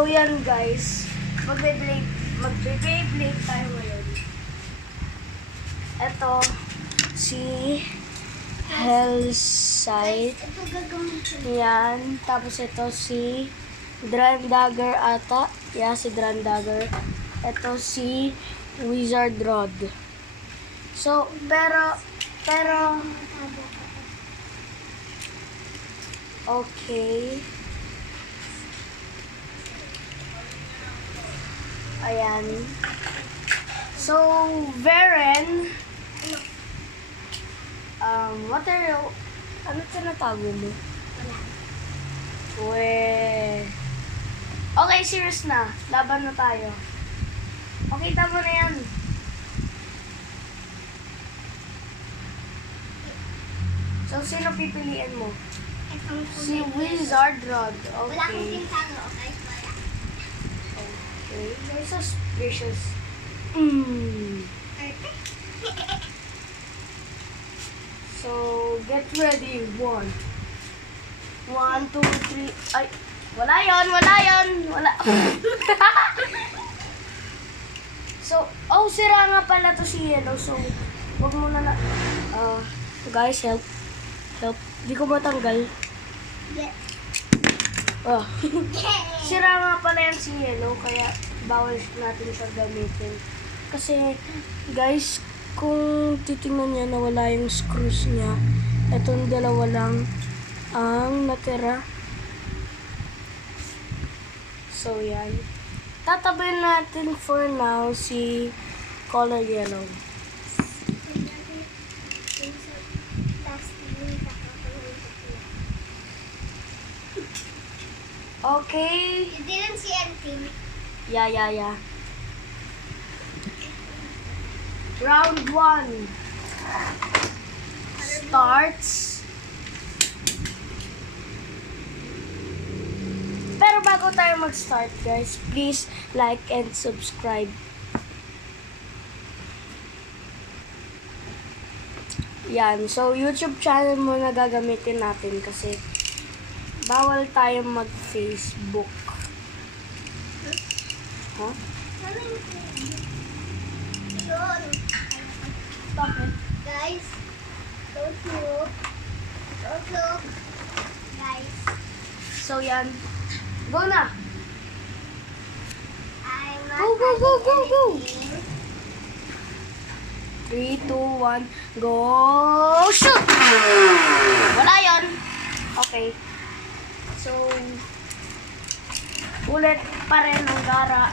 So, yan guys. Magbe-Beyblade tayo ngayon. Ito, si Hellside. Ito gagamitin. Yan. Tapos ito si Dagger ata. Yeah, si Dagger. Ito si Wizard Rod. So, pero, okay. Ayan. So, Varen, what are you, ano tinatago mo? Wala. Weh. Okay, serious na. Laban na tayo. Okay, tama na yan. So, sino pipiliin mo? Itong Si kulay. Wizard Rod. Wala akong Okay. pintalo, okay? Wala. Okay. You're so suspicious. Arte. So, get ready. 1, 2, 3. Ay, wala yon. Wala. So, sira nga pala to si Yellow. So, wag mo na guys, help. Di ko matanggal. Yeah. Ah. Sira nga pala yan si Yellow, kaya bawal natin siya gamitin. Kasi, guys, kung titingnan niya na wala yung screws niya, etong dalawa lang ang natira. So, yan. Tatabayin natin for now si color yellow. Okay. You didn't see anything. Yeah. Round 1 starts. Pero bago tayo mag-start, guys, please like and subscribe. Yan. So, YouTube channel muna gagamitin natin kasi bawal tayo mag-Facebook. Huh? Yun. Bakit? Guys, don't look. Guys, So, yan. Go na! I'm not Go. having anything. 3, 2, 1, go! Shoot! Wala yon. Okay. So, ulit pa rin ang gara.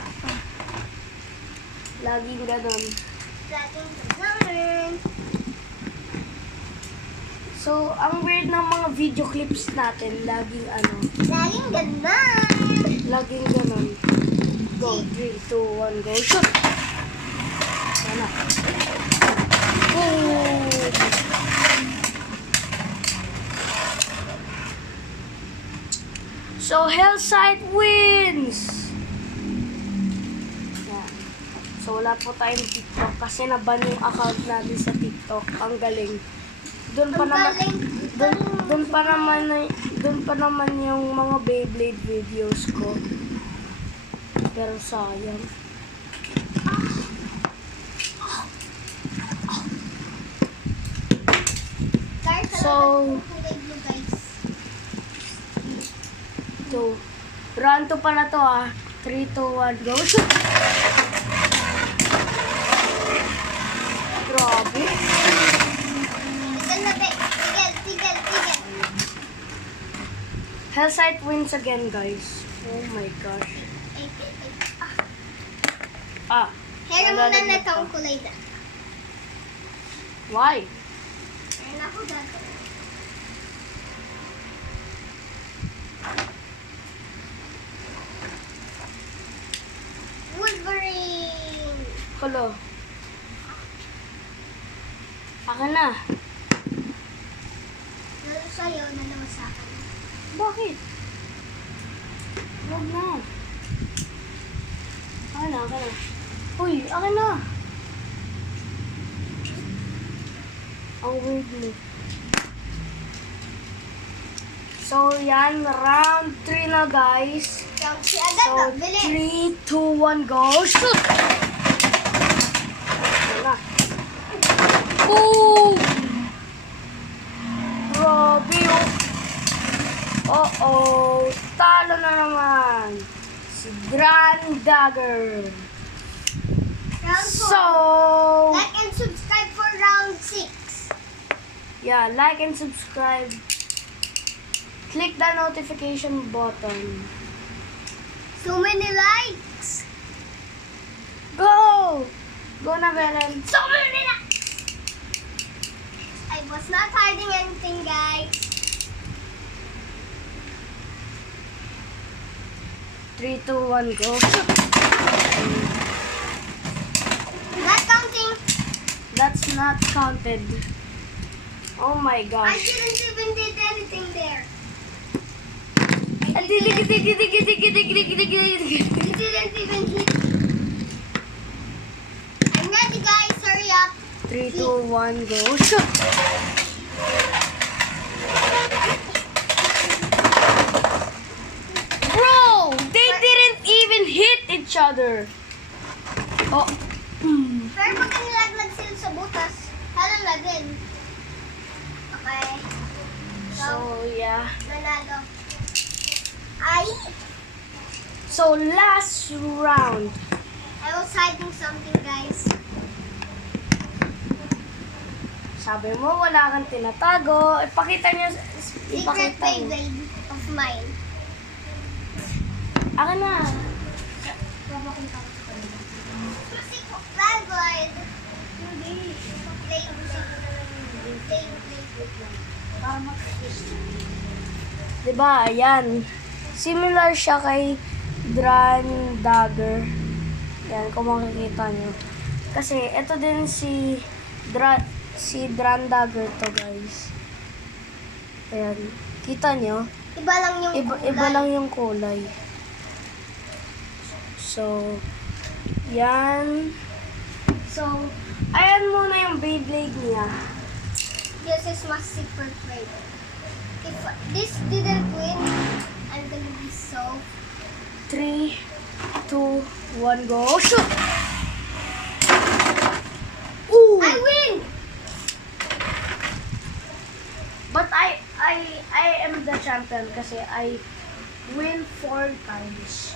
Laging ganun. Laging ganun. So, ang weird ng mga video clips natin, laging Laging ganun. laging ganun. Go, 3, 2, 1, go, shoot! Sana. Boom! So, Hellside wins! Yan. So, wala po tayong TikTok kasi naban yung account natin sa TikTok. Ang galing. Doon pa naman, doon pa naman yung mga Beyblade videos ko. Pero sayang. Guys, So, kulay blue, guys. 2. Round 2 pala to 3, 2, 1, go. Shoot! Grabe. Tigil na, be. Tigil. Hellside wins again, guys. Oh my gosh. Hera mo na Nalalaglag itong pa. kulay na. Why? Ayan ako dito. Wolverine! Hello. Akin na. Lalo sa'yo, nalawa sa akin. Bakit? Huwag na. Akin na. Uy, akin na. Ang weird mo. So, yan. Round 3 na, guys. Round 3 agad So, na. Bilis. 3, 2, 1, go. Shoot! Wala. Ooh! Grabe yung... Uh-oh. Talo na naman. Si Grand Dagger. Round 4. So... Like and subscribe for round 6. Yeah, like and subscribe. Click the notification button. So many likes. Go! Go na, Belen. So many likes. I was not hiding anything, guys. 3, 2, 1, go. Not counting. That's not counted. Oh my I gosh. didn't even did anything there. You You didn't even hit. I'm ready, guys. Hurry up. 3, 2, 1, go. Shoot! Bro! They didn't even hit each other. Oh. Pero pag nilaglag sila sa butas, halalagin. Okay. So, yeah. Nanalo. Ay! So, last round. I was hiding something, guys. Sabi mo, wala kang tinatago. Ipakita niyo. Secret Ipakita niyo. Beyblade of mine. Akin na. Secret Beyblade. Hindi. Diba, ayan. Similar siya kay Grand Dagger. Yan, kung makikita nyo. Kasi, ito din si Grand Dagger to, guys. Ayan. Kita nyo? Iba lang yung Iba lang yung kulay. So, yan. So, ayan muna yung Beyblade niya. This is my secret Beyblade. If this didn't win, I'm gonna be so... 3, 2, 1, go. Shoot! Ooh! I win! But I am the champion kasi I win 4 times.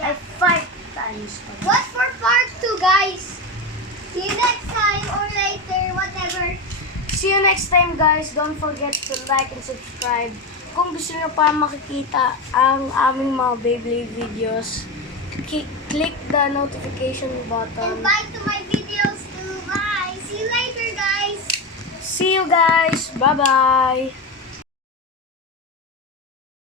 I 5 times. What's for part 2, guys? See you next time or later, whatever. See you next time, guys. Don't forget to like and subscribe. Kung gusto nyo pa makikita ang aming mga Beyblade videos, click the notification button. Invite to my videos too. Bye. See you later, guys. See you guys. Bye-bye.